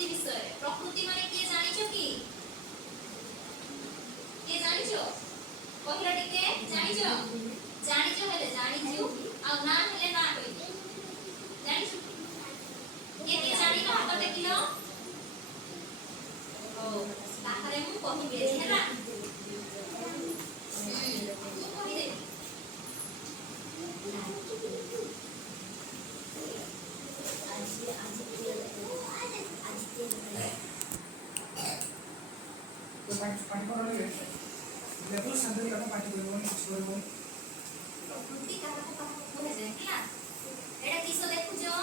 प्रकृति विषय प्रकृति माने किए जानिछो कि किए जानिछो पहिला टिके जानिछो जानिछो हेले जानिछु आ ना हेले ना कहि जानिछु किए जानि ना हाथ देखिलो ओ ताहरे मु कहिबे हेला प्रकृति कहा को कहे जे हला एडा किसो देखु जो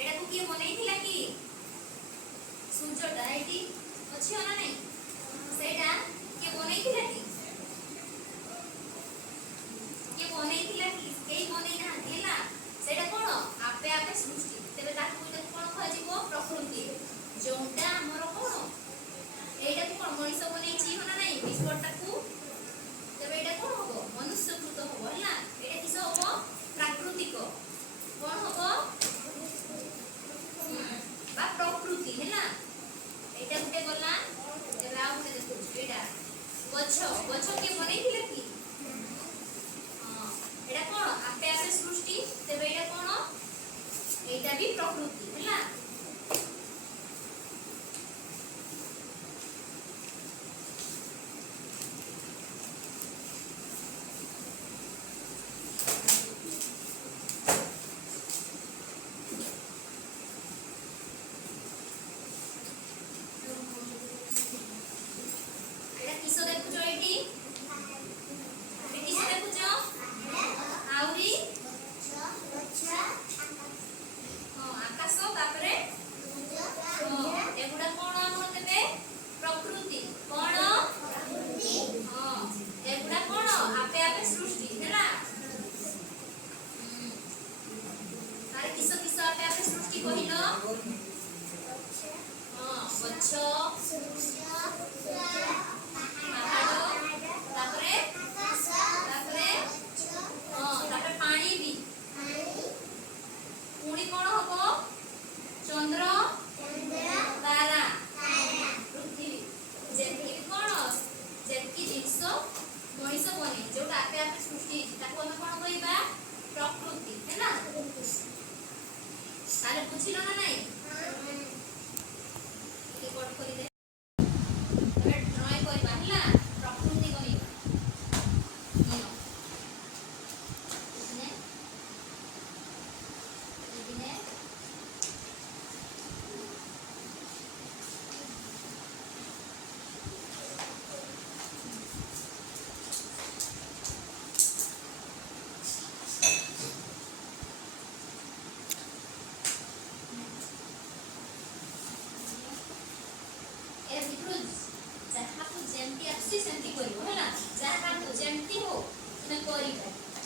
एडा को किए बनै थिला कि सूर्यटा एटी अछि ना नै सेटा के बनै थिला कि केई बनै ना थिला सेटा कोन आपे आपे सृष्टि तेबे ताकू इटा कोन खजिबो प्रकृति जोंटा हमर कोन एटा को कोन मनुष्य बनै छी हो ना नै विश्वटाकू तेबे एटा कोन होबो मनुष्य कृत होबो हला एटा किसो होबो प्राकृतिक कोन होबो बा प्रकृति हला एटा गुटे गला तेबे आ गुटे देखु एटा गछ के बनै थिला कि एटा कोन आपे आपे सृष्टि तेबे एटा कोन एटा भी प्रकृति हला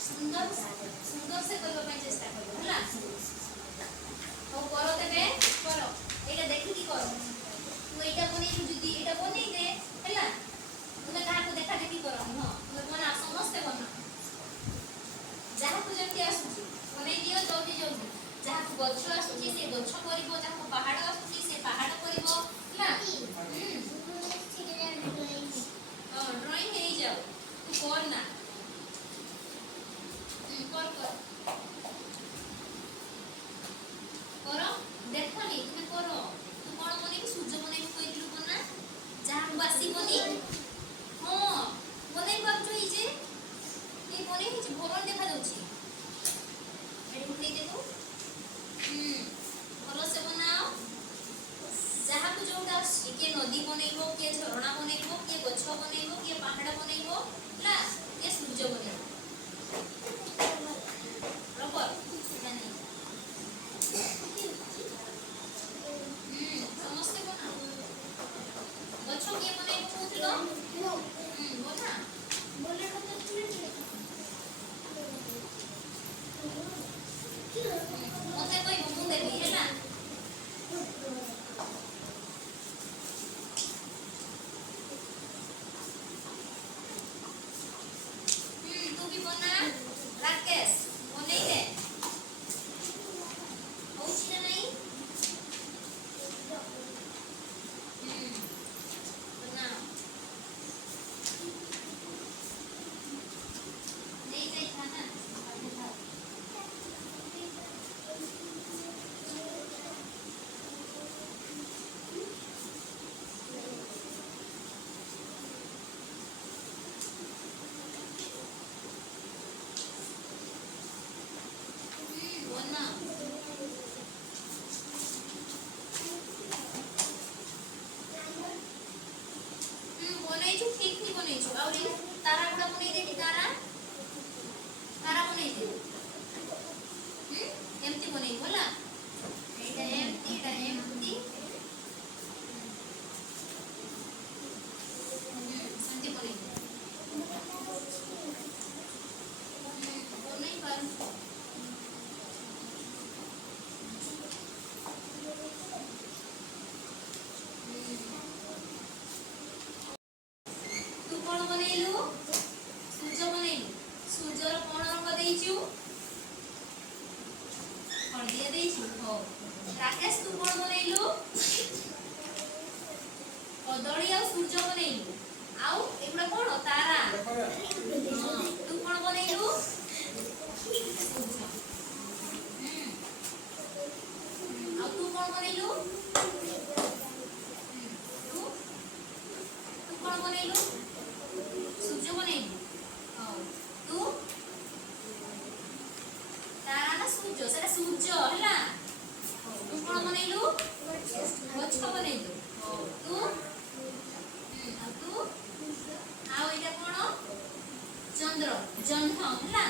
सुंदर से करबा ପାଇଁ ଚେଷ୍ଟା କରିବ ହେଲା ଓ କର ତେବେ କର ଏଇଟା ଦେଖିକି କର ତୁ ଏଇଟା ବନେଇଛୁ ଯଦି ଏଇଟା ବନେଇ ଦେ ହେଲା ତୁମେ କାହାକୁ ଦେଖା ଦେଖି କର ହଁ ତୁମେ ବନା ସମସ୍ତେ ବନା ଯାହାକୁ ଯେମିତି ଆସୁଛି ବନେଇ ଦିଅ ଜଲ୍ଦି ଜଲ୍ଦି ଯାହାକୁ ଗଛ ଆସୁଛି ସେ ଗଛ କରିବ ଯାହାକୁ ପାହାଡ଼ ଆସୁଛି ସେ ପାହାଡ଼ କରିବ ହେଲା ଡ୍ରଇଂ ହେଇଯାଉ ତୁ କର ନା कर कर करो देखनी तुम करो तू कोन बने कि सूर्य बने कि कोइ दिलु बना जहां बासी बनी हां बने बात होई जे ए बने कि भवन देखा जाउची एडी उठे दे तू भलो से बनाओ जहां को जोटा के नदी बनेइबो के झरना बनेइबो के गछ बनेइबो के पहाड़ बनेइबो ला के कौन बनैलु सूर्य बनैलु सूर्यर कौन रंग देइछु हळदिया देइछु हो राकेश तू कौन बनैलु कदली आ सूर्य बनैलु आउ एगुडा कौन तारा तू कौन बनैलु आउ तू कौन बनैलु कौन बनैलु सूर्य बनैलु हां तू तारा ना सूर्य सेटा सूर्य हला तू कौन बनैलु गछ बनैलु तू आ तू आ एटा कौन चंद्र जह्न हला